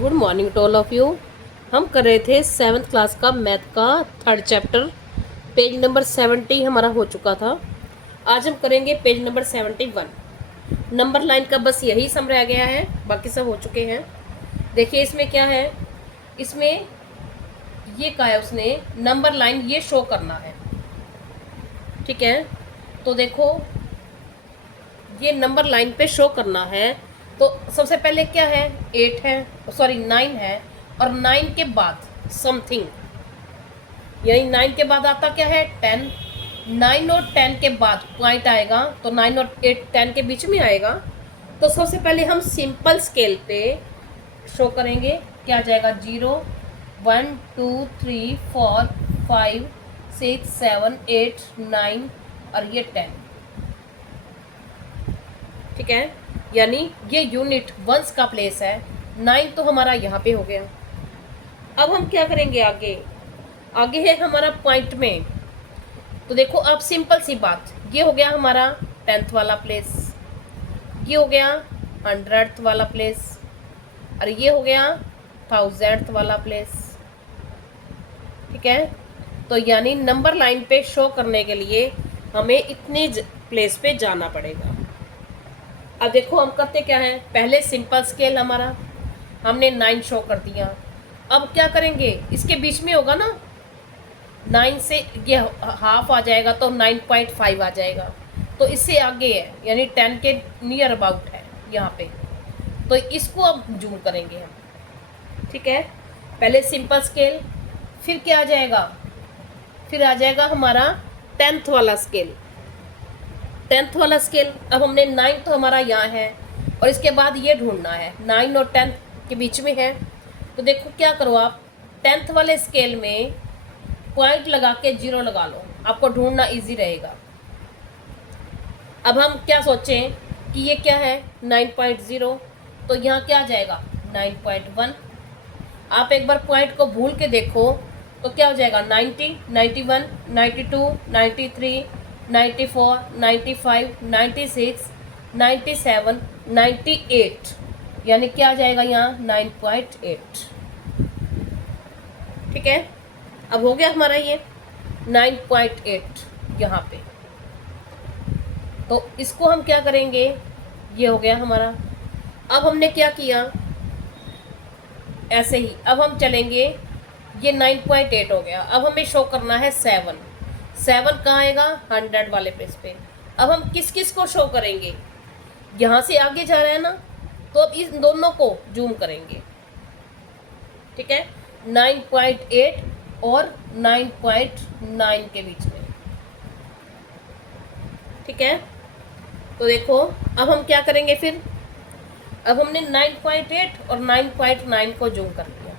Good morning to all of you. हम कर रहे थे 7th क्लास का मैथ का 3rd चैप्टर। पेज नंबर 70 हमारा हो चुका था। आज हम करेंगे पेज नंबर 71। नंबर लाइन का बस यही सम रह गया है, बाकी सब हो चुके हैं। देखिए इसमें क्या है, इसमें ये कहा है उसने नंबर लाइन ये शो करना है। ठीक है, तो देखो ये नंबर लाइन पे शो करना है। तो सबसे पहले क्या है, 8 है, सॉरी 9 है, और 9 के बाद समथिंग, यानी 9 के बाद आता क्या है 10। 9 और 10 के बाद पॉइंट आएगा, तो 9 और 8 10 के बीच में आएगा। तो सबसे पहले हम सिंपल स्केल पे शो करेंगे। क्या आ जाएगा 0 1 2 3 4 5 6 7 8 9 और ये 10। ठीक है, यानी ये यूनिट वंस का प्लेस है। 9 तो हमारा यहाँ पे हो गया। अब हम क्या करेंगे आगे, आगे है हमारा पॉइंट में। तो देखो अब सिंपल सी बात, ये हो गया हमारा 10th वाला प्लेस, ये हो गया 100th वाला प्लेस, और ये हो गया 1000th वाला प्लेस। ठीक है, तो यानी नंबर लाइन पे शो करने के लिए हमें इतने प्लेस पे जाना पड़ेगा। अब देखो हम करते क्या है, पहले सिंपल स्केल हमारा हमने 9 शो कर दिया। अब क्या करेंगे, इसके बीच में होगा ना 9 से ये हाफ आ जाएगा तो 9.5 आ जाएगा, तो इससे आगे है यानी 10 के नियर अबाउट है यहाँ पे। तो इसको अब जूम करेंगे हम। ठीक है, पहले सिंपल स्केल, फिर क्या आ जाएगा, फिर आ जाएगा हमारा 10th वाला स्केल। 10th वाला स्केल, अब हमने 9 तो हमारा यहाँ है, और इसके बाद ये ढूंढना है 9 और 10 के बीच में है। तो देखो क्या करो आप, 10th वाले स्केल में पॉइंट लगा के 0 लगा लो, आपको ढूंढना इजी रहेगा। अब हम क्या सोचें कि ये क्या है 9.0, तो यहाँ क्या आ जाएगा 9.1। आप एक बार पॉइंट को भूल के देखो तो क्या हो जाएगा 90 91 92 93 94 95 96 97 98, यानी क्या आ जाएगा यहाँ 9.8। ठीक है, अब हो गया हमारा ये 9.8 यहाँ पे। तो इसको हम क्या करेंगे, ये हो गया हमारा। अब हमने क्या किया, ऐसे ही अब हम चलेंगे, ये 9.8 हो गया। अब हमें शो करना है 7। 7 कहाँ आएगा 100 वाले पेज पे। अब हम किस किस को शो करेंगे, यहाँ से आगे जा रहा है ना, तो अब इस दोनों को जूम करेंगे। ठीक है, 9.8 और 9.9 के बीच में। ठीक है, तो देखो अब हम क्या करेंगे फिर, अब हमने 9.8 और 9.9 को जूम कर लिया।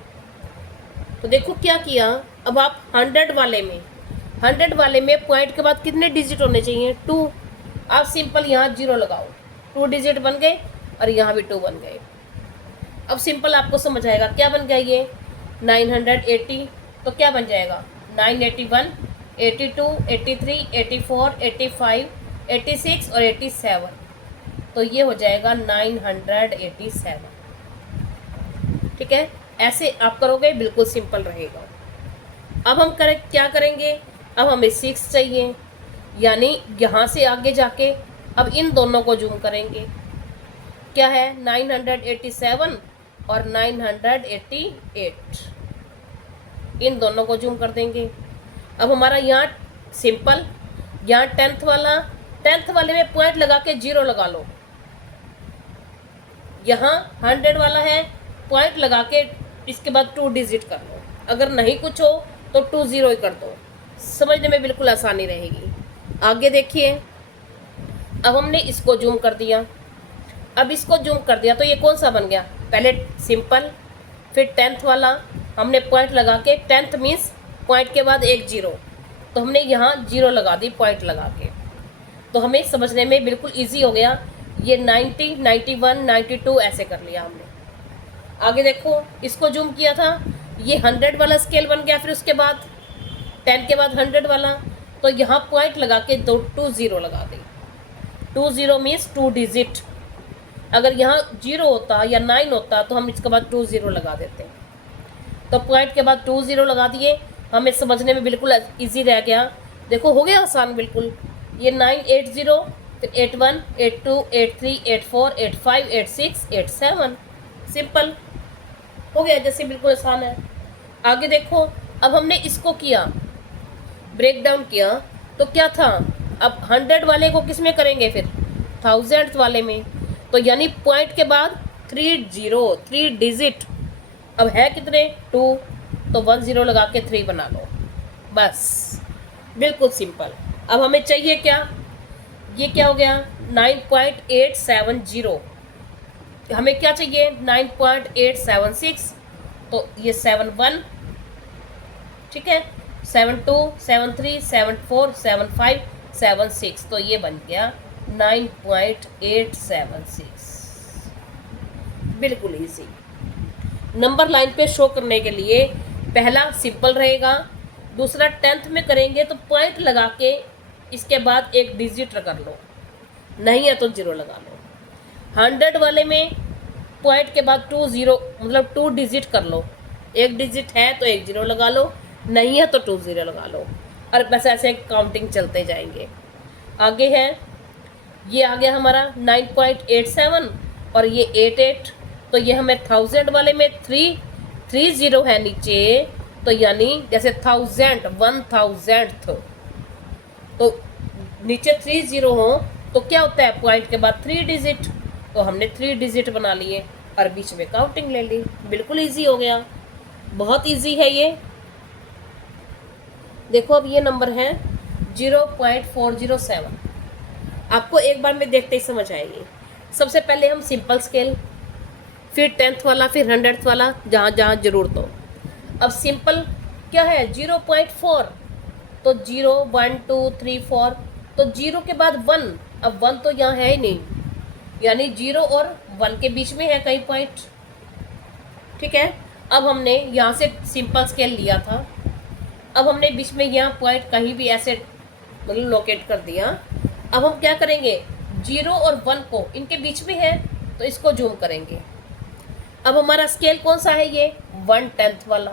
तो देखो क्या किया, अब आप 100 वाले में पॉइंट के बाद कितने डिजिट होने चाहिए 2। आप सिंपल यहाँ 0 लगाओ, 2 डिजिट बन गए, और यहाँ भी 2 बन गए। अब सिंपल आपको समझ आएगा क्या बन गया ये 980, तो क्या बन जाएगा 981 82 83 84 85 86 और 87, तो ये हो जाएगा 987। ठीक है, ऐसे आप करोगे बिल्कुल सिंपल रहेगा। अब हम क्या करेंगे, अब हमें 6 चाहिए, यानी यहाँ से आगे जाके अब इन दोनों को जूम करेंगे। क्या है 987 और 988, इन दोनों को जूम कर देंगे। अब हमारा यहाँ सिंपल, यहाँ 10th वाले में पॉइंट लगा के 0 लगा लो, यहाँ 100 वाला है, पॉइंट लगा के इसके बाद 2 डिजिट कर लो। अगर नहीं कुछ हो तो 2 0 ही कर दो, समझने में बिल्कुल आसानी रहेगी। आगे देखिए, अब हमने इसको जूम कर दिया, अब इसको जूम कर दिया, तो ये कौन सा बन गया, पहले सिंपल, फिर 10th वाला, हमने पॉइंट लगा के 10th मीन्स पॉइंट के बाद एक 0, तो हमने यहाँ 0 लगा दी पॉइंट लगा के, तो हमें समझने में बिल्कुल ईजी हो गया। ये 90 91 92 ऐसे कर लिया हमने। आगे देखो इसको जूम किया था, ये 100 वाला स्केल बन गया, फिर उसके बाद 10 के बाद 100 वाला, तो यहाँ पॉइंट लगा के 2 0 लगा दी। 2 0 मीन्स 2 डिजिट, अगर यहाँ 0 होता या 9 होता तो हम इसके बाद 2 0 लगा देते। तो पॉइंट के बाद 2 0 लगा दिए, हमें समझने में बिल्कुल इजी रह गया। देखो हो गया आसान बिल्कुल। ये 9 8 0, फिर 8 1 8 2 8 3 8 4 8 5 8 6 8 7, सिंपल हो गया, जैसे बिल्कुल आसान है। आगे देखो, अब हमने इसको किया, ब्रेक डाउन किया, तो क्या था, अब 100 वाले को किस में करेंगे, फिर 1000 वाले में। तो यानी पॉइंट के बाद 3 0, 3 डिजिट, अब है कितने 2, तो 1 0 लगा के 3 बना लो, बस बिल्कुल सिंपल। अब हमें चाहिए क्या, ये क्या हो गया 9.870, हमें क्या चाहिए 9.876, तो ये 7 1, ठीक है, 7 2 7 3 7 4 7 5 7 6, तो ये बन गया 9.876, बिल्कुल इजी। नंबर लाइन पे शो करने के लिए पहला सिंपल रहेगा, दूसरा 10th में करेंगे तो पॉइंट लगा के इसके बाद एक डिजिट कर लो, नहीं है तो 0 लगा लो। 100 वाले में पॉइंट के बाद 2 0, मतलब 2 डिजिट कर लो, एक डिजिट है तो 1 0 लगा लो, नहीं है तो 2 0 लगा लो, और बस ऐसे काउंटिंग चलते जाएंगे। आगे है, ये आ गया हमारा 9.87 और ये 88, तो ये हमें 1000 वाले में 3 0 है नीचे, तो यानी जैसे 1000 1000th, तो नीचे 3 0 हो तो क्या होता है, पॉइंट के बाद 3 डिजिट, तो हमने 3 डिजिट बना लिए और बीच में काउंटिंग ले ली, बिल्कुल इजी हो गया, बहुत इजी है ये। देखो अब ये नंबर है 0.407, आपको एक बार में देखते ही समझ आएगी। सबसे पहले हम सिंपल स्केल, फिर 10th वाला, फिर 100th वाला, जहाँ जहाँ जरूरत हो। अब सिंपल क्या है 0.4, तो 0 1 2 3 4, तो 0 के बाद 1, अब 1 तो यहाँ है ही नहीं, यानी 0 और 1 के बीच में है कहीं पॉइंट, ठीक है। अब हमने यहाँ से सिंपल स्केल लिया था, अब हमने बीच में यहाँ पॉइंट कहीं भी ऐसे मतलब लोकेट कर दिया। अब हम क्या करेंगे, 0 और 1 को इनके बीच में है तो इसको जूम करेंगे। अब हमारा स्केल कौन सा है, ये 1/10 वाला,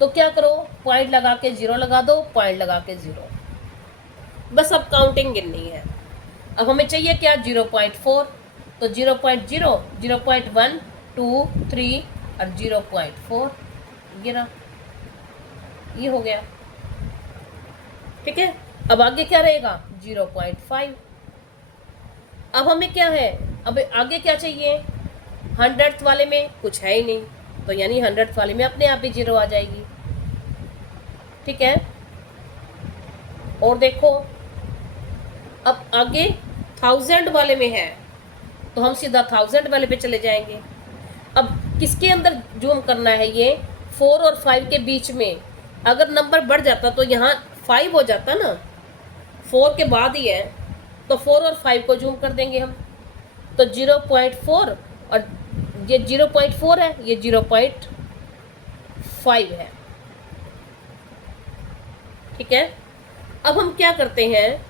तो क्या करो, पॉइंट लगा के 0 लगा दो, पॉइंट लगा के 0, बस अब काउंटिंग गिननी है। अब हमें चाहिए क्या 0.4, तो 0.0 0.1 2 3 और 0.4 गिरा, ये हो गया, ठीक है। अब आगे क्या रहेगा 0.5। अब हमें क्या है, अब आगे क्या चाहिए, 100th वाले में कुछ है ही नहीं, तो यानी 100th वाले में अपने आप ही 0 आ जाएगी, ठीक है। और देखो अब आगे 1000 वाले में है, तो हम सीधा 1000 वाले पे चले जाएंगे। अब किसके अंदर जूम करना है, ये 4 और 5 के बीच में, अगर नंबर बढ़ जाता तो यहाँ 5 हो जाता ना, 4 के बाद ही है, तो 4 और 5 को जूम कर देंगे हम, तो 0.4 और ये 0.4 है, ये 0.5 है, ठीक है। अब हम क्या करते हैं,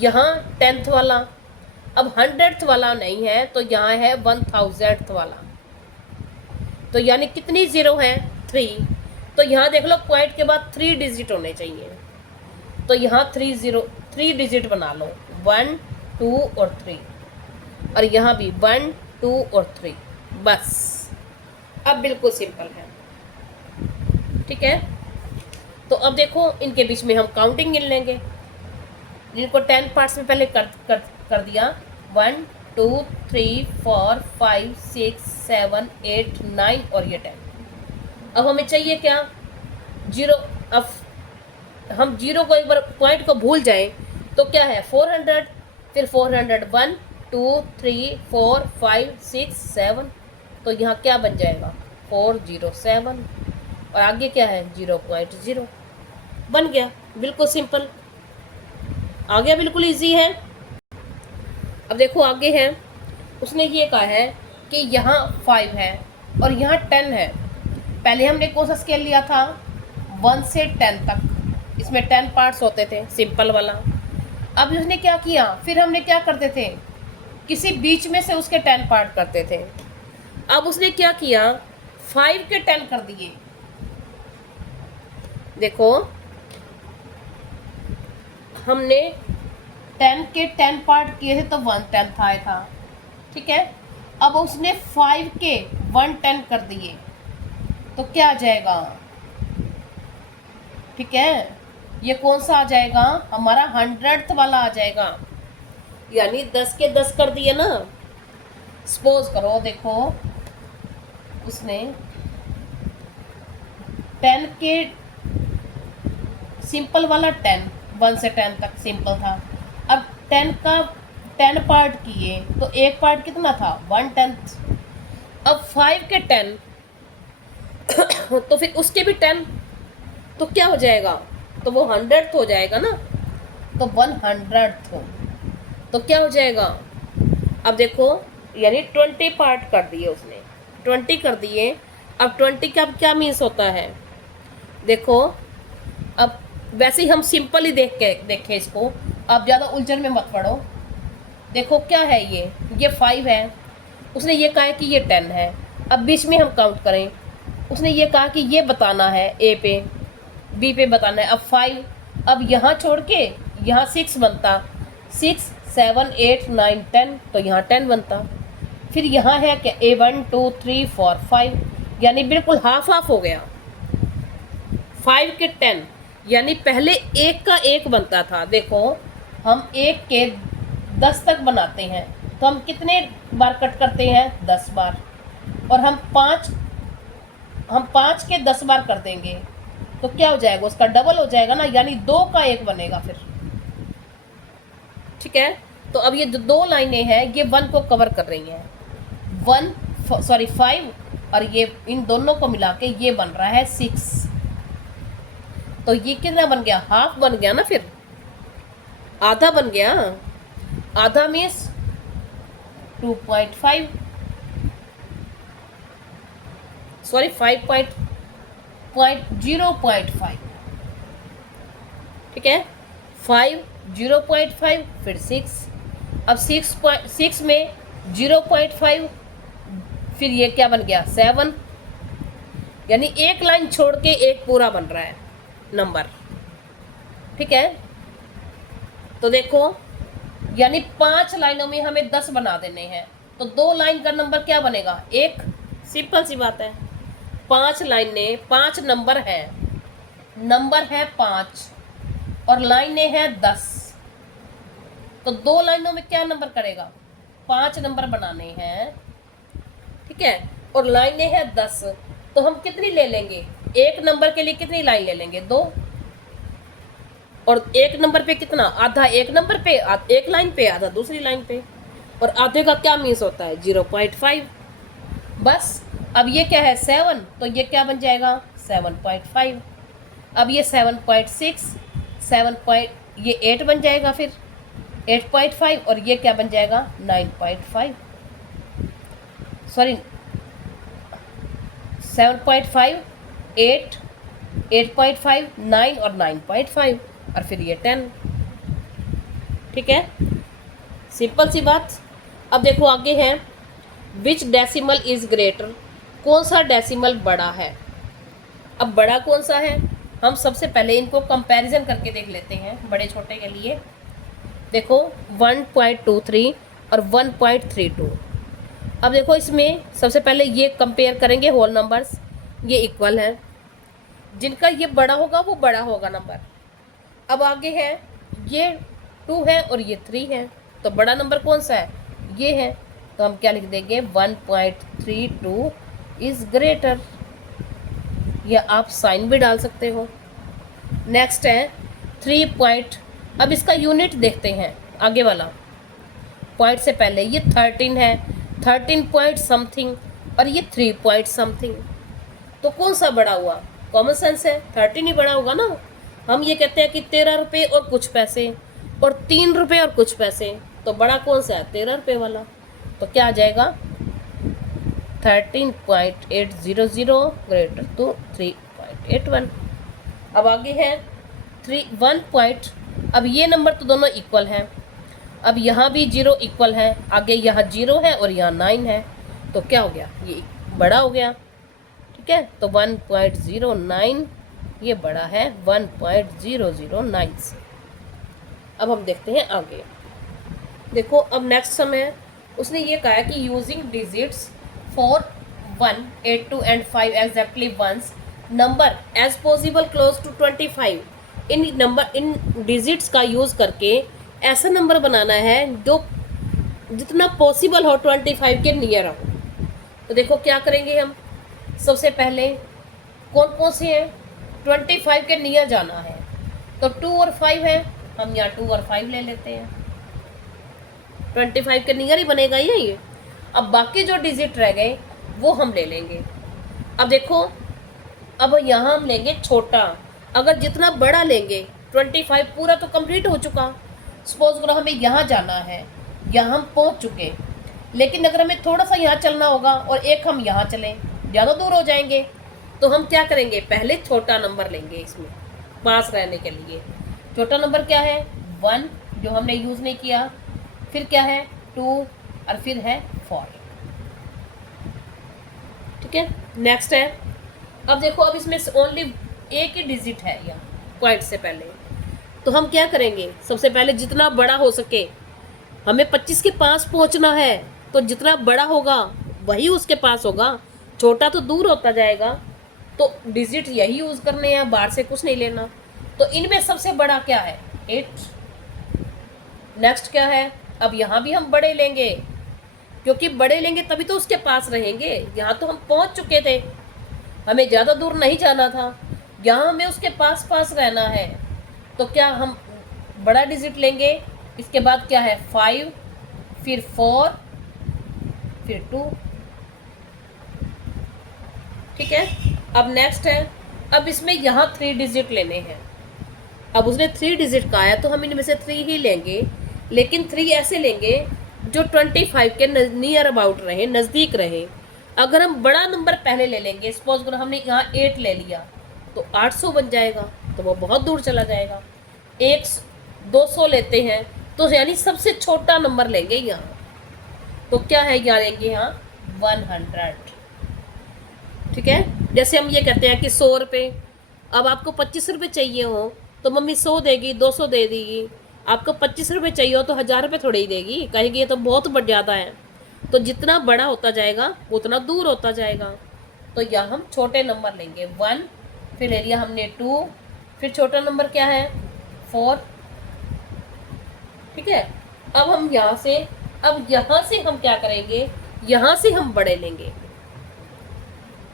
यहाँ 10th वाला, अब 100th वाला नहीं है तो यहाँ है 1000th वाला, तो यानी कितनी 0 है 3, तो यहाँ देख लो पॉइंट के बाद 3 डिजिट होने चाहिए, तो यहाँ 3 डिजिट बना लो, 1 2 और 3, और यहाँ भी 1 2 और 3, बस अब बिल्कुल सिंपल है, ठीक है। तो अब देखो इनके बीच में हम काउंटिंग गिन लेंगे, जिनको 10 पार्ट्स में पहले कर दिया, 1 2 3 4 5 6 7 8 9 और ये 10। अब हमें चाहिए क्या 0, अब हम 0 को एक बार पॉइंट को भूल जाएं तो क्या है 400, फिर 400 1 2 3 4 5 6 7, तो यहाँ क्या बन जाएगा 407, और आगे क्या है 0.0 बन गया, बिल्कुल सिंपल आ गया, बिल्कुल इजी है। अब देखो आगे है, उसने ये कहा है कि यहाँ 5 है और यहाँ 10 है। पहले हमने कौन सा स्केल लिया था 1 से 10 तक, इसमें 10 पार्ट्स होते थे सिंपल वाला। अब उसने क्या किया, फिर हमने क्या करते थे किसी बीच में से उसके 10 पार्ट करते थे। अब उसने क्या किया, 5 के 10 कर दिए। देखो हमने 10 के 10 पार्ट किए थे तो 1/10 आया था, ठीक है। अब उसने 5 के 1/10 कर दिए तो क्या आ जाएगा, ठीक है। ये कौन सा आ जाएगा, हमारा 100th वाला आ जाएगा, यानी 10 के 10 कर दिए ना। सपोज करो, देखो उसने 10 के सिंपल वाला 10, 1 से 10 तक सिंपल था। अब 10 का 10 पार्ट किए तो एक पार्ट कितना था, 1/10। अब 5 के 10 तो फिर उसके भी 10, तो क्या हो जाएगा, तो वो 100th हो जाएगा ना, तो 100th हो, तो क्या हो जाएगा। अब देखो यानी 20 पार्ट कर दिए उसने, 20 कर दिए। अब 20 का क्या मीन्स होता है, देखो अब वैसे ही हम सिंपल ही देखें इसको, आप ज़्यादा उलझन में मत पड़ो। देखो क्या है, ये 5 है, उसने ये कहा है कि ये 10 है। अब बीच में हम काउंट करें, उसने ये कहा कि ये बताना है ए पे, बी पे बताना है। अब 5, अब यहाँ छोड़ के यहाँ 6 बनता, 6 7 8 9 10, तो यहाँ 10 बनता। फिर यहाँ है क्या, ए 1 2 3 4 5, यानी बिल्कुल हाफ हाफ हो गया। 5 के 10 यानी पहले एक का एक बनता था। देखो हम एक के 10 तक बनाते हैं तो हम कितने बार कट करते हैं, 10 बार। और हम 5 के 10 बार कर देंगे तो क्या हो जाएगा, उसका डबल हो जाएगा ना, यानी 2 का 1 बनेगा फिर, ठीक है। तो अब ये जो 2 लाइनें हैं ये 1 को कवर कर रही हैं, 5 और ये इन दोनों को मिला के ये बन रहा है 6। तो ये कितना बन गया, हाफ बन गया ना, फिर आधा बन गया। आधा मीन्स 2.5, सॉरी 0.5, ठीक है। 5 0.5 फिर 6, अब 6 में 0.5 फिर ये क्या बन गया, 7, यानी एक लाइन छोड़ के एक पूरा बन रहा है नंबर, ठीक है। तो देखो यानी 5 लाइनों में हमें 10 बना देने हैं, तो 2 लाइन का नंबर क्या बनेगा, एक, सिंपल सी बात है। 5 लाइनें, 5 नंबर है 5 और लाइनें हैं 10, तो 2 लाइनों में क्या नंबर करेगा, 5 नंबर बनाने हैं, ठीक है। और लाइनें हैं 10, तो हम कितनी ले लेंगे, एक नंबर के लिए कितनी लाइन ले लेंगे, 2। और एक नंबर पे कितना, आधा एक नंबर पे, एक लाइन पे, आधा दूसरी लाइन पे। और आधे का क्या मीन्स होता है, 0.5। बस अब ये क्या है, 7, तो ये क्या बन जाएगा, 7.5। अब ये 7.6, ये 8 बन जाएगा, फिर 8.5, और ये क्या बन जाएगा, 9.5, सॉरी 7.5, 8, 8.5, 9 और 9.5, और फिर ये 10, ठीक है। सिंपल सी बात। अब देखो आगे है, विच डेसिमल इज ग्रेटर, कौन सा डेसिमल बड़ा है। अब बड़ा कौन सा है, हम सबसे पहले इनको कंपैरिजन करके देख लेते हैं बड़े छोटे के लिए। देखो 1.23 और 1.32। अब देखो इसमें सबसे पहले ये कंपेयर करेंगे होल नंबर्स, ये इक्वल है, जिनका ये बड़ा होगा वो बड़ा होगा नंबर। अब आगे है, ये 2 है और ये 3 है, तो बड़ा नंबर कौन सा है, ये है, तो हम क्या लिख देंगे, 1.32 इज ग्रेटर, या आप साइन भी डाल सकते हो। नेक्स्ट है 3 अब इसका यूनिट देखते हैं, आगे वाला पॉइंट से पहले ये 13 है, 13 पॉइंट समथिंग, और ये 3 पॉइंट समथिंग, तो कौन सा बड़ा हुआ, कॉमन सेंस है 13 ही बड़ा होगा ना। हम ये कहते हैं कि 13 रुपये और कुछ पैसे और 3 रुपये और कुछ पैसे, तो बड़ा कौन सा है, 13 रुपये वाला, तो क्या आ जाएगा 13.800 ग्रेटर टू 3.81। अब आगे है 1 पॉइंट, अब ये नंबर तो दोनों इक्वल हैं, अब यहाँ भी 0 इक्वल है, आगे यहाँ 0 है और यहाँ 9 है, तो क्या हो गया, ये बड़ा हो गया। ठीक है, तो 1.09 ये बड़ा है 1.009 से। अब हम देखते हैं आगे। देखो अब नेक्स्ट सम है, उसने ये कहा है कि using digits for 1, 8, 2 and 5 exactly once number as possible close to 25। इन डिजिट्स का यूज़ करके ऐसा नंबर बनाना है जो जितना पॉसिबल हो 25 के नियर हो। तो देखो क्या करेंगे हम, सबसे पहले कौन कौन से हैं 25 के नियर जाना है, तो 2 और 5 है, हम यहाँ 2 और 5 ले लेते हैं, 25 के नियर ही बनेगा ये। अब बाकी जो डिजिट रह गए वो हम ले लेंगे। अब देखो, अब यहाँ हम लेंगे छोटा, अगर जितना बड़ा लेंगे 25 पूरा तो कंप्लीट हो चुका। सपोज करो हमें यहाँ जाना है, यहाँ हम पहुँच चुके, लेकिन अगर हमें थोड़ा सा यहाँ चलना होगा और एक हम यहाँ चलें, ज़्यादा दूर हो जाएंगे, तो हम क्या करेंगे, पहले छोटा नंबर लेंगे इसमें पास रहने के लिए। छोटा नंबर क्या है 1 जो हमने यूज़ नहीं किया, फिर क्या है 2 और फिर है 4। ठीक है, नेक्स्ट है, अब देखो अब इसमें ओनली एक ही डिजिट है यहाँ पॉइंट से पहले, तो हम क्या करेंगे, सबसे पहले जितना बड़ा हो सके, हमें 25 के पास पहुँचना है, तो जितना बड़ा होगा वही उसके पास होगा, छोटा तो दूर होता जाएगा, तो डिजिट यही यूज़ करने हैं, बाहर से कुछ नहीं लेना। तो इनमें सबसे बड़ा क्या है 8। नेक्स्ट क्या है, अब यहाँ भी हम बड़े लेंगे, क्योंकि बड़े लेंगे तभी तो उसके पास रहेंगे। यहाँ तो हम पहुँच चुके थे, हमें ज़्यादा दूर नहीं जाना था, यहाँ हमें उसके पास पास रहना है, तो क्या हम बड़ा डिजिट लेंगे। इसके बाद क्या है 5, फिर 4, फिर 2। ठीक है, अब नेक्स्ट है, अब इसमें यहाँ 3 डिजिट लेने हैं। अब उसने 3 डिजिट का है तो हम इनमें से 3 ही लेंगे, लेकिन 3 ऐसे लेंगे जो 25 के नियर अबाउट रहे, नज़दीक रहे। अगर हम बड़ा नंबर पहले ले लेंगे, सपोज करो हमने यहाँ 8 ले लिया, तो 800 बन जाएगा, तो वो बहुत दूर चला जाएगा। 200 लेते हैं, तो यानी सबसे छोटा नंबर लेंगे यहाँ, तो क्या है यहाँ लेंगे यहाँ 100। ठीक है, जैसे हम ये कहते हैं कि 100 रुपये, अब आपको 25 रुपये चाहिए हो तो मम्मी 100 देगी, 200 दे देगी। आपको 25 रुपये चाहिए हो तो 1000 रुपये थोड़ी ही देगी, कहेगी ये तो बहुत बढ़ ज़्यादा है। तो जितना बड़ा होता जाएगा उतना दूर होता जाएगा, तो यहाँ हम छोटे नंबर लेंगे 1, फिर ले लिया हमने 2, फिर छोटा नंबर क्या है 4। ठीक है, अब हम यहाँ से हम क्या करेंगे, यहाँ से हम बड़े लेंगे।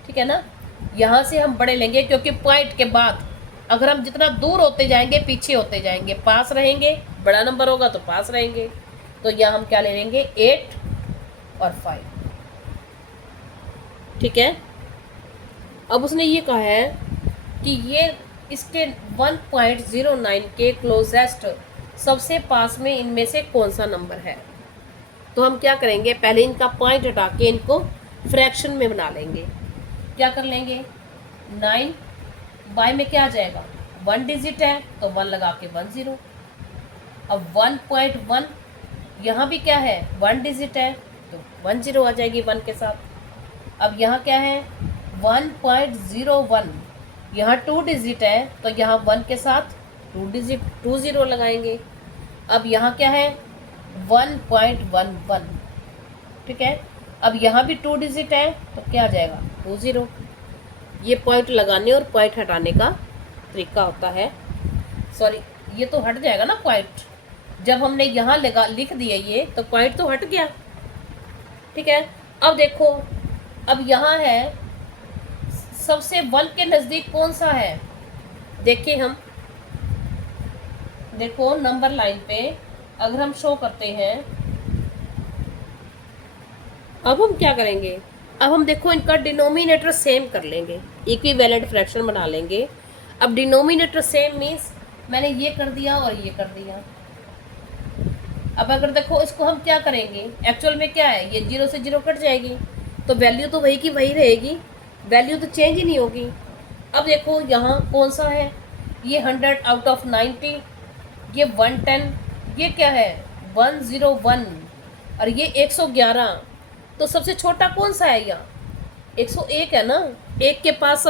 ठीक है ना, यहाँ से हम बड़े लेंगे, क्योंकि पॉइंट के बाद अगर हम जितना दूर होते जाएंगे पीछे होते जाएंगे, पास रहेंगे, बड़ा नंबर होगा तो पास रहेंगे। तो यहाँ हम क्या ले लेंगे 8 और 5। ठीक है, अब उसने ये कहा है कि ये इसके 1.09 के क्लोजेस्ट सबसे पास में इनमें से कौन सा नंबर है। तो हम क्या करेंगे, पहले इनका पॉइंट हटा के इनको फ्रैक्शन में बना लेंगे। क्या कर लेंगे 9 बाय में क्या आ जाएगा 1 डिजिट है तो 1 लगा के 10। अब 1.1 यहाँ भी क्या है 1 डिजिट है तो 10 आ जाएगी 1 के साथ। अब यहाँ क्या है 1.01, यहाँ 2 डिजिट है तो यहाँ 1 के साथ 20 लगाएंगे। अब यहाँ क्या है 1.11। ठीक है, अब यहाँ भी 2 डिजिट है तो क्या आ जाएगा 20। ये पॉइंट लगाने और पॉइंट हटाने का तरीका होता है। सॉरी, ये तो हट जाएगा ना पॉइंट, जब हमने यहाँ लिख दिया ये तो पॉइंट तो हट गया। ठीक है, अब देखो, अब यहाँ है सबसे 1 के नज़दीक कौन सा है, देखिए हम देखो नंबर लाइन पे अगर हम शो करते हैं, अब हम क्या करेंगे, अब हम देखो इनका डिनोमिनेटर सेम कर लेंगे, इक्विवेलेंट फ्रैक्शन बना लेंगे। अब डिनोमिनेटर सेम मीन्स मैंने ये कर दिया और ये कर दिया। अब अगर देखो इसको हम क्या करेंगे, एक्चुअल में क्या है ये 0 से 0 कट जाएगी, तो वैल्यू तो वही की वही रहेगी, वैल्यू तो चेंज ही नहीं होगी। अब देखो यहाँ कौन सा है, ये 100 आउट ऑफ 90, ये 110, ये क्या है 101 और ये 111, तो सबसे छोटा कौन सा है यहाँ? 101 है ना। एक के पास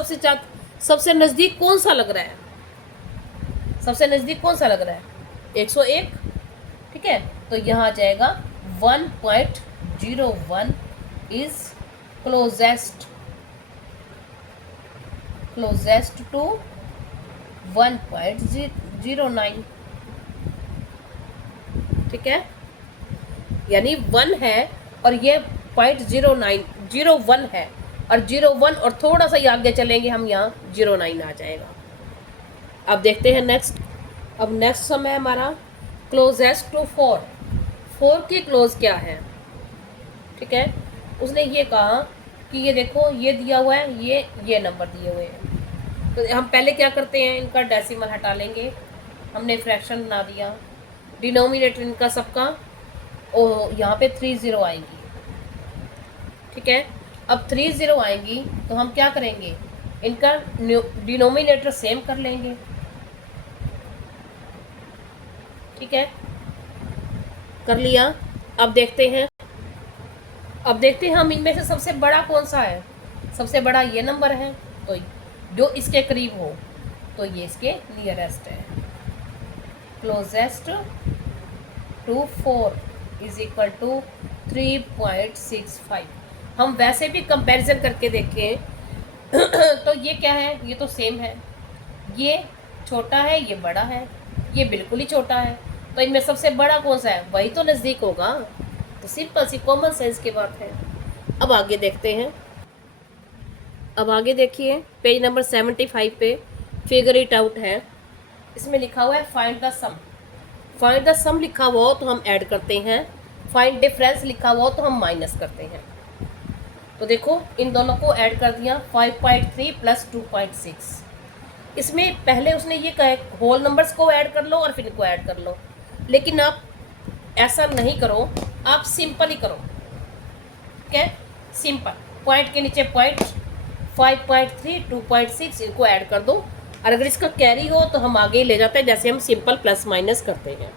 सबसे नज़दीक कौन सा लग रहा है? सबसे नज़दीक कौन सा लग रहा है? 101। ठीक है, तो यहाँ आ जाएगा 1.01 इज क्लोजेस्ट टू 1.09। ठीक है, यानी 1 है और ये 0.01 है, और 01 और थोड़ा सा ही आगे चलेंगे हम, यहाँ 09 आ जाएगा। अब देखते हैं नेक्स्ट। अब नेक्स्ट सम है हमारा क्लोजेस्ट टू 4। 4 की क्लोज क्या है? ठीक है, उसने ये कहा कि ये देखो ये दिया हुआ है, ये नंबर दिए हुए हैं, तो हम पहले क्या करते हैं, इनका डेसिमल हटा लेंगे। हमने फ्रैक्शन बना दिया, डिनोमिनेटर इनका सबका यहाँ पे 30 आएंगी। ठीक है, अब 30 आएंगी तो हम क्या करेंगे, इनका डिनोमिनेटर सेम कर लेंगे। ठीक है, कर लिया। अब देखते हैं हम इनमें से सबसे बड़ा कौन सा है। सबसे बड़ा ये नंबर है, तो जो इसके करीब हो तो ये इसके नियरेस्ट है। Closest to 4 is equal to 3.65। हम वैसे भी कंपैरिजन करके देखें तो ये क्या है, ये तो सेम है। ये छोटा है, ये बड़ा है, ये बिल्कुल ही छोटा है, तो इनमें सबसे बड़ा कौन सा है? वही तो नज़दीक होगा। तो सिंपल सी कॉमन सेंस की बात है। अब आगे देखते हैं। अब आगे देखिए पेज नंबर 75 पे फिगर इट आउट है। इसमें लिखा हुआ है find the sum. Find the sum लिखा हुआ हो तो हम ऐड करते हैं, फाइंड डिफरेंस लिखा हुआ हो तो हम माइनस करते हैं। तो देखो इन दोनों को ऐड कर दिया, 5.3 प्लस 2.6। इसमें पहले उसने ये कहा होल नंबर्स को ऐड कर लो और फिर इनको ऐड कर लो, लेकिन आप ऐसा नहीं करो, आप सिंपल ही करो। क्या सिंपल, पॉइंट के नीचे पॉइंट, 5.3 2.6 इनको ऐड कर दो, और अगर इसका कैरी हो तो हम आगे ही ले जाते हैं, जैसे हम सिंपल प्लस माइनस करते हैं।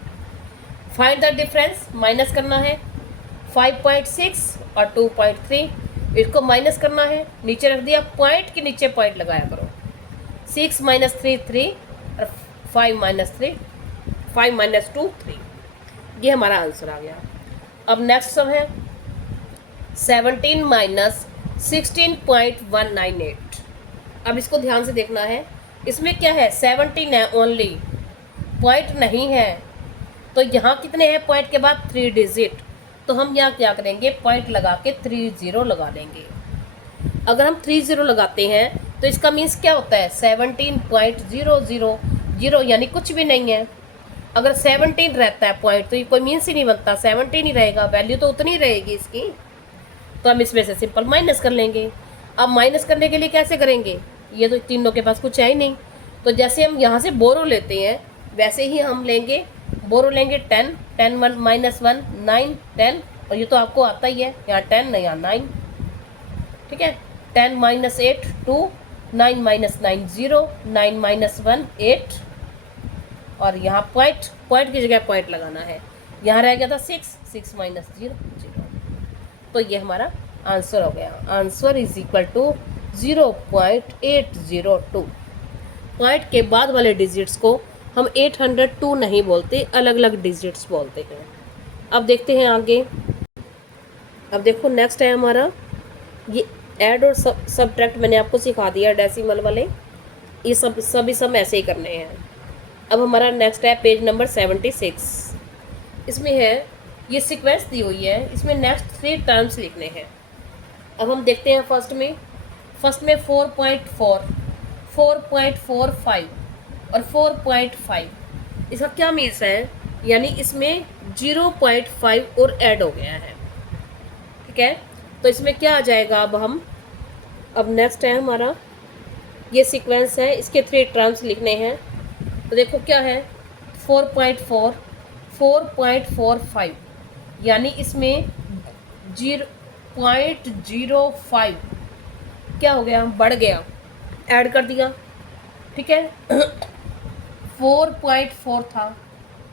फाइंड द डिफरेंस, माइनस करना है 5.6 और 2.3, इसको माइनस करना है, नीचे रख दिया, पॉइंट के नीचे पॉइंट लगाया करो। 6 - 3 3 और 5 - 3 5 - 2 3, ये हमारा आंसर आ गया। अब नेक्स्ट सम है 17 - 16.198। अब इसको ध्यान से देखना है, इसमें क्या है, 17 है ओनली, पॉइंट नहीं है, तो यहाँ कितने हैं पॉइंट के बाद 3 डिजिट, तो हम यहाँ क्या करेंगे, पॉइंट लगा के 30 लगा देंगे। अगर हम 30 लगाते हैं तो इसका मीन्स क्या होता है, 17.000, यानी कुछ भी नहीं है। अगर 17 रहता है पॉइंट तो ये कोई मीन्स ही नहीं बनता, 17 ही रहेगा, वैल्यू तो उतनी ही रहेगी इसकी। तो हम इसमें से सिंपल माइनस कर लेंगे। अब माइनस करने के लिए कैसे करेंगे, ये तो तीनों के पास कुछ है ही नहीं, तो जैसे हम यहाँ से बोरो लेते हैं वैसे ही हम लेंगे, बोरो लेंगे 10 10 1 -1 9 10, और ये तो आपको आता ही है, यहाँ 10 यहाँ 9। ठीक है, 10 - 8 2, 9 - 9 0, 9 - 1 8, और यहाँ पॉइंट की जगह पॉइंट लगाना है, यहाँ रह गया था 6 6 - 0 0। तो ये हमारा आंसर हो गया। Answer is equal to 0.802। Point के बाद वाले डिजिट्स को हम 802 नहीं बोलते, अलग अलग डिजिट्स बोलते हैं। अब देखते हैं आगे। अब देखो नेक्स्ट है हमारा ये ऐड और सब्ट्रैक्ट, मैंने आपको सिखा दिया डेसिमल वाले, ये सभी सम ऐसे ही करने हैं। अब हमारा नेक्स्ट है पेज नंबर 76। इसमें है ये सीक्वेंस दी हुई है, इसमें नेक्स्ट 3 टर्म्स लिखने हैं। अब हम देखते हैं फर्स्ट में 4.4 4.45 और 4.5, इसका क्या मीन्स है, यानी इसमें 0.5 और ऐड हो गया है। ठीक है, तो इसमें क्या आ जाएगा, अब नेक्स्ट है हमारा ये सीक्वेंस है, इसके 3 टर्म्स लिखने हैं। तो देखो क्या है 4.4 4.45, यानी इसमें 0.05 क्या हो गया, बढ़ गया, ऐड कर दिया। ठीक है 4.4 था,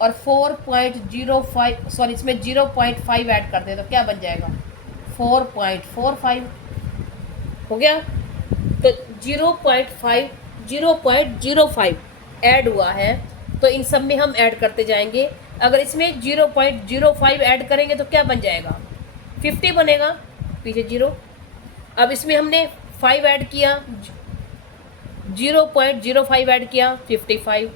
और 4.05 सॉरी इसमें 0.5 ऐड कर दे तो क्या बन जाएगा 4.45 हो गया। तो 0.05 ऐड हुआ है, तो इन सब में हम ऐड करते जाएंगे। अगर इसमें 0.05 ऐड करेंगे तो क्या बन जाएगा 50 बनेगा, पीछे 0। अब इसमें हमने 5 ऐड किया, 0.05 ऐड किया 55,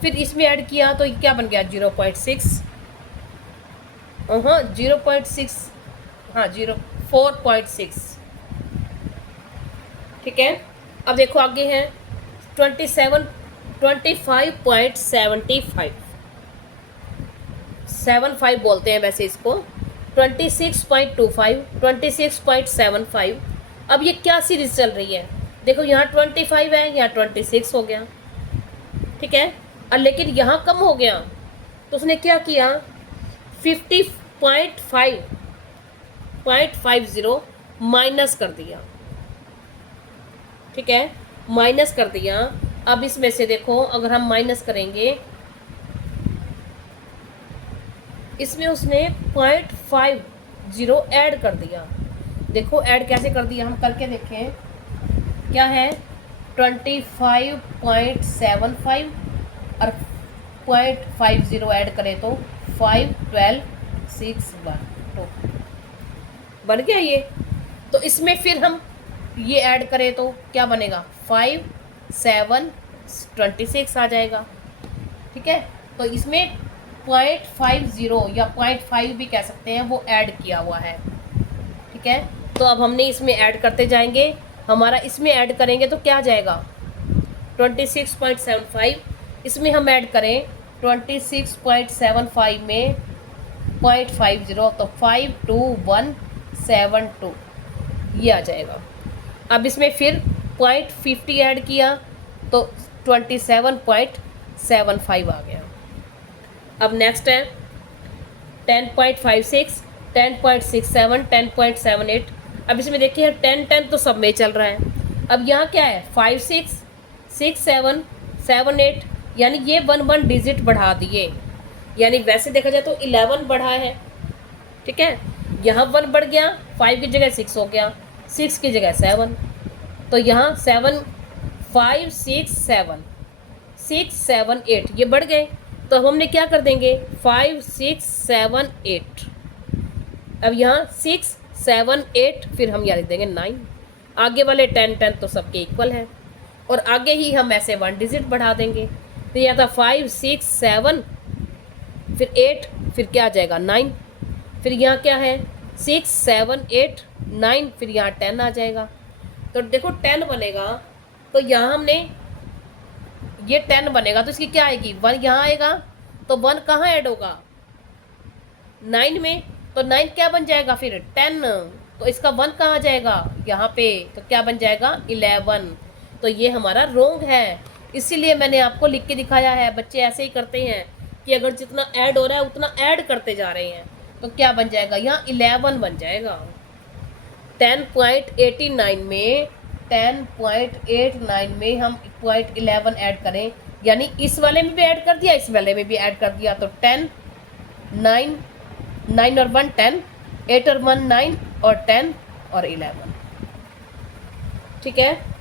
फिर इसमें ऐड किया तो क्या बन गया 0.6, हाँ 0.6, हाँ 4.6, ठीक है। अब देखो आगे है 25 बोलते हैं वैसे इसको, 26.25, 26.75। अब ये क्या सीरीज चल रही है, देखो यहाँ 25 है, यहाँ 26 हो गया, ठीक है। और लेकिन यहाँ कम हो गया तो उसने क्या किया 50.50 माइनस कर दिया, ठीक है, माइनस कर दिया। अब इसमें से देखो अगर हम माइनस करेंगे, इसमें उसने 0.50 ऐड कर दिया। देखो ऐड कैसे कर दिया, हम करके देखें क्या है 25.75 और 0.50 ऐड करें तो 5, 12, 6, 1, 2 बन गया ये। तो इसमें फिर हम ये ऐड करें तो क्या बनेगा 5, 7, 26 आ जाएगा, ठीक है। तो इसमें 0.50 या 0.5 भी कह सकते हैं वो ऐड किया हुआ है, ठीक है। तो अब हमने इसमें ऐड करते जाएंगे, हमारा इसमें ऐड करेंगे तो क्या आ जाएगा 26.75, इसमें हम ऐड करें 26.75 में 0.50 तो 52172 ये आ जाएगा। अब इसमें फिर 0.50 ऐड किया तो 27.75 आ गया। अब नेक्स्ट है 10.56, 10.67, 10.78। अब इसमें देखिए 10 तो सब में चल रहा है। अब यहाँ क्या है 5, 6, 6, 7, 7, 8, यानी ये 1 डिजिट बढ़ा दिए, यानी वैसे देखा जाए तो 11 बढ़ा है, ठीक है। यहाँ 1 बढ़ गया, 5 की जगह 6 हो गया, 6 की जगह 7, तो यहाँ 7, 5, 6, 7, 6, 7, 8 ये बढ़ गए। तो अब हमने क्या कर देंगे 5, 6, 7, 8। अब यहाँ 6, 7, 8 फिर हम यहाँ लिख देंगे 9। आगे वाले 10 तो सबके इक्वल है, और आगे ही हम ऐसे 1 डिजिट बढ़ा देंगे। तो यह था 5, 6, 7 फिर 8 फिर क्या आ जाएगा 9, फिर यहाँ क्या है 6, 7, 8, 9 फिर यहाँ 10 आ जाएगा। तो देखो 10 बनेगा, तो यहाँ हमने ये 10 बनेगा तो इसकी क्या आएगी 1 यहाँ आएगा, तो 1 कहाँ ऐड होगा 9 में, तो 9 क्या बन जाएगा फिर 10, तो इसका 1 कहाँ जाएगा यहाँ पे, तो क्या बन जाएगा 11। तो ये हमारा रोंग है, इसीलिए मैंने आपको लिख के दिखाया है। बच्चे ऐसे ही करते हैं कि अगर जितना ऐड हो रहा है उतना ऐड करते जा रहे हैं, तो क्या बन जाएगा यहाँ 11 बन जाएगा। 10.89 में 10.89 में हम 0.11 ऐड करें, यानी इस वाले में भी ऐड कर दिया, इस वाले में भी ऐड कर दिया, तो 10, 9, 9 और 1 10, 8 और 1 9 और 10 और 11, ठीक है।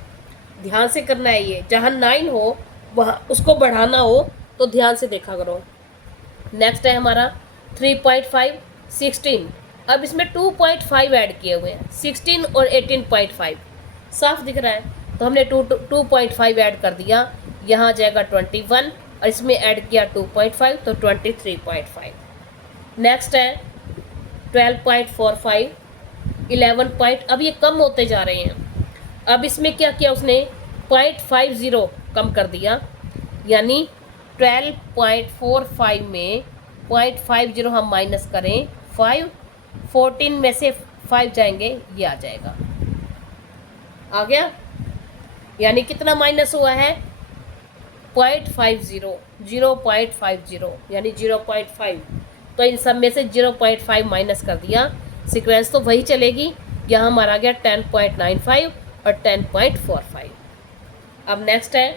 ध्यान से करना है ये, जहाँ 9 हो वहाँ उसको बढ़ाना हो तो ध्यान से देखा करो। नेक्स्ट है हमारा 3.5, 16। अब इसमें 2.5 ऐड किए हुए हैं, 16 और 18.5 साफ दिख रहा है, तो हमने 2.5 ऐड कर दिया, यहाँ आ जाएगा 21 और इसमें ऐड किया 2.5 तो 23.5। नेक्स्ट है 12.45, 11 अब ये कम होते जा रहे हैं। अब इसमें क्या किया उसने 0.50 कम कर दिया, यानी 12.45 में 0.50 हम माइनस करें 5, 14 में से 5 जाएंगे, ये आ जाएगा, आ गया। यानी कितना माइनस हुआ है 0.50, 0.50 यानी 0.5, तो इन सब में से 0.5 माइनस कर दिया, सीक्वेंस तो वही चलेगी। यहाँ हमारा आ गया 10.95 और 10.45। अब नेक्स्ट है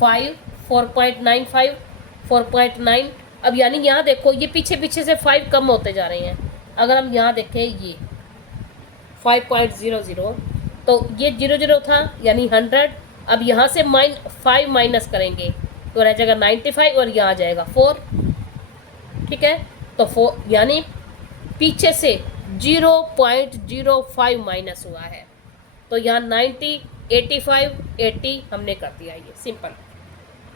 5, 4.95, 4.9। अब यानी यहाँ देखो ये पीछे पीछे से 5 कम होते जा रहे हैं। अगर हम यहाँ देखें ये 5.00, तो ये 00 था यानी 100। अब यहाँ से 5 माइनस करेंगे तो रह जाएगा 95 और यहाँ आ जाएगा 4। ठीक है, तो 4 यानी पीछे से 0.05 माइनस हुआ है। तो यहाँ 90, 85, 80 हमने कर दिया, ये सिंपल।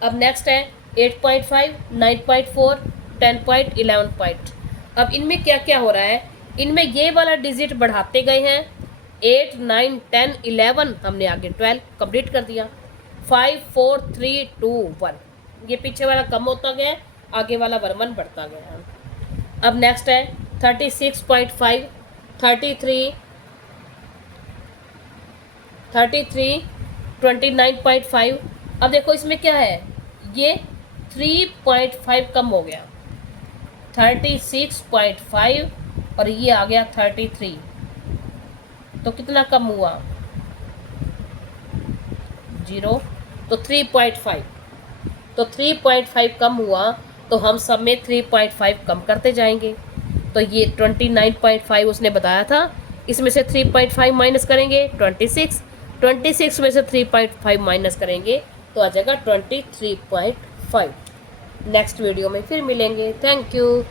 अब नेक्स्ट है 8.5, 9.4, 10 11 अब इनमें क्या क्या हो रहा है, इनमें ये वाला डिजिट बढ़ाते गए हैं। 8, 9, 10, 11 हमने आगे 12 कंप्लीट कर दिया। 5, 4, 3, 2, 1 ये पीछे वाला कम होता गया, आगे वाला 1 बढ़ता गया। अब नेक्स्ट है 36.5, 33, 29.5। अब देखो इसमें क्या है, ये 3.5 कम हो गया, 36.5 और ये आ गया 33। तो कितना कम हुआ, 0। तो 3.5, तो 3.5 कम हुआ, तो हम सब में 3.5 कम करते जाएंगे। तो ये 29.5 उसने बताया था, इसमें से 3.5 माइनस करेंगे 26 में से 3.5 माइनस करेंगे तो आ जाएगा 23.5। नेक्स्ट वीडियो में फिर मिलेंगे। Thank you.